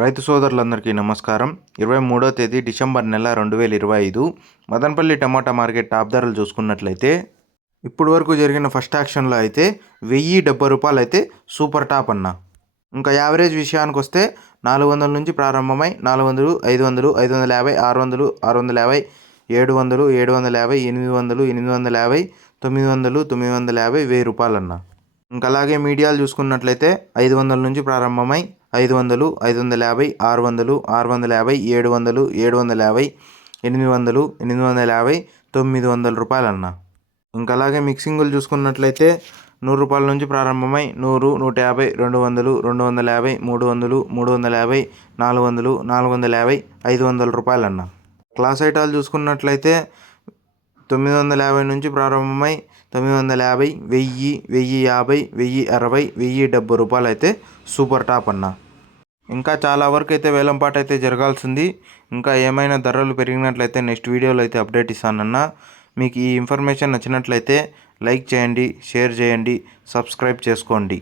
రైతు సోదరులందరికీ నమస్కారం. 23వ తేదీ డిసెంబర్ నెల 2025 మదనపల్లి టమాటా మార్కెట్ టాప్ ధరలు చూసుకున్నట్లయితే ఇప్పుడు వరకు జరిగిన ఫస్ట్ యాక్షన్లో అయితే ₹1070 అయితే సూపర్ టాప్ అన్న. ఇంకా యావరేజ్ విషయానికి వస్తే 400 నుంచి ప్రారంభమై 400, 500, 550, 600, 650, 700, 750, 800, 850, 900, 950, ₹1000 అన్న. ఇంకా అలాగే మీడియాలు చూసుకున్నట్లయితే 500 నుంచి ప్రారంభమై 500, 550, 600, 650, 700, 750, 800, 850, ₹900 అన్న. ఇంకా అలాగే మిక్సింగులు చూసుకున్నట్లయితే ₹100 నుంచి ప్రారంభమై 100, 150, 200, 250, 300, 350, 400, 450, ₹500 అన్న. క్లాస్ ఐటాలు చూసుకున్నట్లయితే 950 నుంచి ప్రారంభమై 950, 1000, 1050, 1060, ₹1070 అయితే సూపర్ టాప్ అన్న. ఇంకా చాలా వరకు అయితే వేలంపాట అయితే జరగాల్సింది. ఇంకా ఏమైనా ధరలు పెరిగినట్లయితే నెక్స్ట్ వీడియోలో అయితే అప్డేట్ ఇస్తానన్నా. మీకు ఈ ఇన్ఫర్మేషన్ నచ్చినట్లయితే లైక్ చేయండి, షేర్ చేయండి, సబ్స్క్రైబ్ చేసుకోండి.